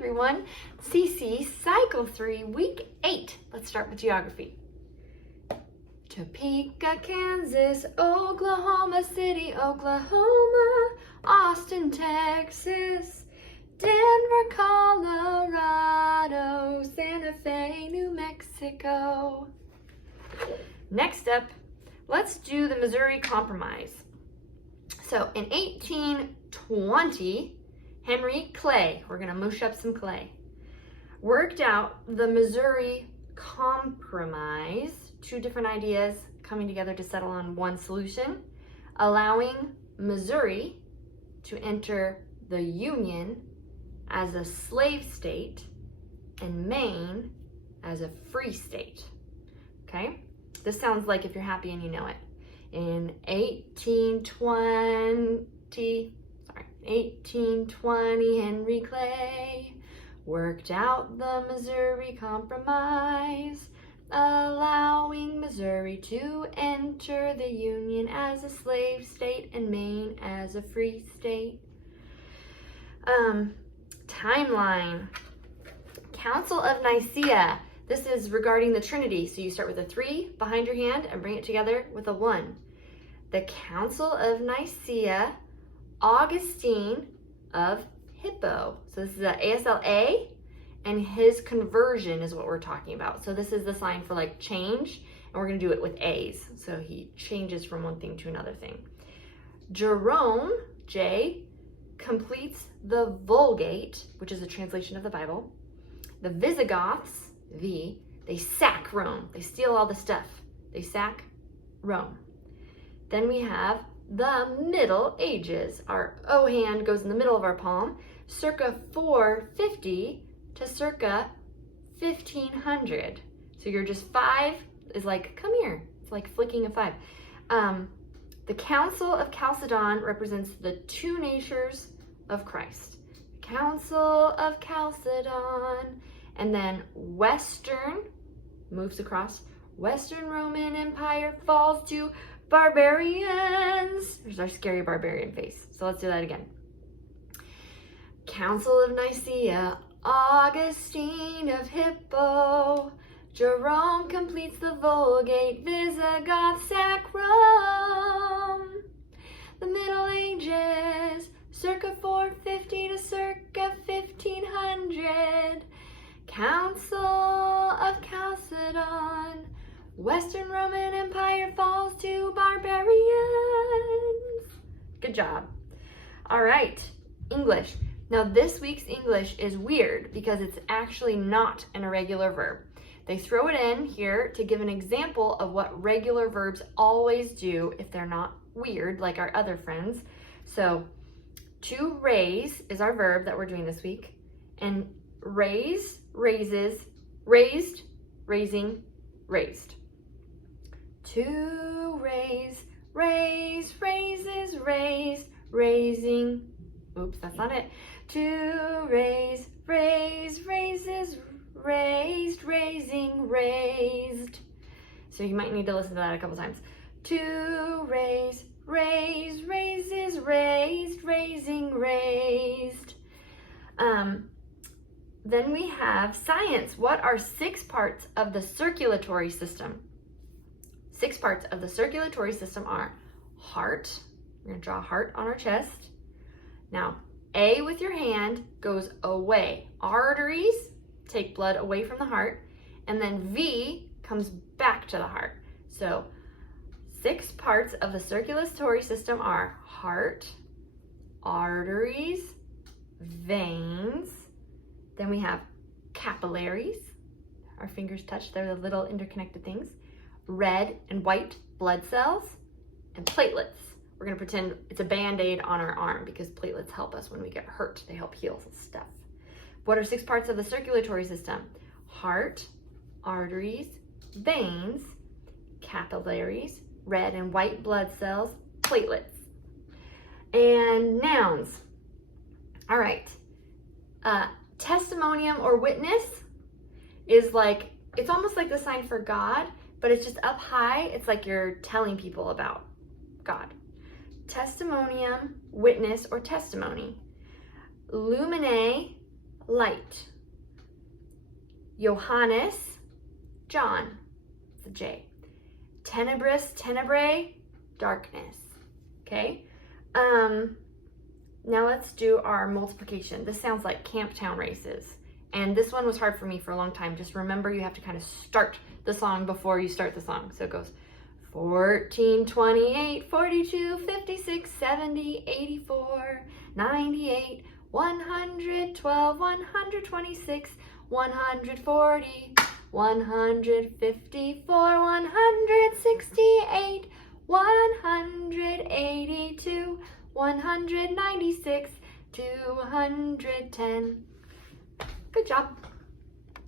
everyone. CC Cycle 3, Week 8. Let's start with geography. Topeka, Kansas, Oklahoma City, Oklahoma, Austin, Texas, Denver, Colorado, Santa Fe, New Mexico. Next up, let's do the Missouri Compromise. So in 1820, Henry Clay, we're gonna mush up some clay, worked out the Missouri Compromise, two different ideas coming together to settle on one solution, allowing Missouri to enter the Union as a slave state and Maine as a free state. Okay, this sounds like If You're Happy and You Know It. In 1820, Henry Clay worked out the Missouri Compromise, allowing Missouri to enter the Union as a slave state and Maine as a free state. Timeline. Council of Nicaea. This is regarding the Trinity. So you start with a 3 behind your hand and bring it together with a 1. The Council of Nicaea, Augustine of Hippo. So this is a ASLA, and his conversion is what we're talking about. So this is the sign for like change, and we're gonna do it with A's. So he changes from one thing to another thing. Jerome, J, completes the Vulgate, which is a translation of the Bible. The Visigoths, V, they sack Rome. They steal all the stuff. They sack Rome. Then we have the Middle Ages. Our O hand goes in the middle of our palm, circa 450 to circa 1500. So you're just 5 is like, come here. It's like flicking a 5. The Council of Chalcedon represents the two natures of Christ. Council of Chalcedon. And then Western moves across. Western Roman Empire falls to barbarians. There's our scary barbarian face. So let's do that again. Council of Nicaea, Augustine of Hippo, Jerome completes the Vulgate, Visigoths sack Rome. The Middle Ages, circa 450 to circa 1500. Council of Chalcedon, Western Roman Empire falls to barbarians. Good job. All right, English. Now this week's English is weird because it's actually not an irregular verb. They throw it in here to give an example of what regular verbs always do if they're not weird like our other friends. So to raise is our verb that we're doing this week. And raise, raises, raised, raising, raised. To raise, raise, raises, raised, raising. Oops, that's not it. To raise, raise, raises, raised, raising, raised. So you might need to listen to that a couple times. To raise, raise, raises, raised, raising, raised. Then we have science. What are 6 parts of the circulatory system? 6 parts of the circulatory system are heart. We're gonna draw a heart on our chest. Now, A with your hand goes away. Arteries take blood away from the heart, and then V comes back to the heart. So 6 parts of the circulatory system are heart, arteries, veins. Then we have capillaries. Our fingers touch, they're the little interconnected things. Red and white blood cells, and platelets. We're gonna pretend it's a Band-Aid on our arm because platelets help us when we get hurt. They help heal stuff. What are 6 parts of the circulatory system? Heart, arteries, veins, capillaries, red and white blood cells, platelets. And nouns. All right. Testimonium or witness is like, it's almost like the sign for God, but it's just up high. It's like you're telling people about God. Testimonium, witness, or testimony. Lumine, light. Johannes, John, it's a J. Tenebris, tenebrae, darkness. Okay. Now let's do our multiplication. This sounds like Camptown races. And this one was hard for me for a long time. Just remember you have to kind of start the song before you start the song. So it goes 14, 28, 42, 56, 70, 84, 98, 112, 126, 140, 154, 168, 182, 196, 210. Good job.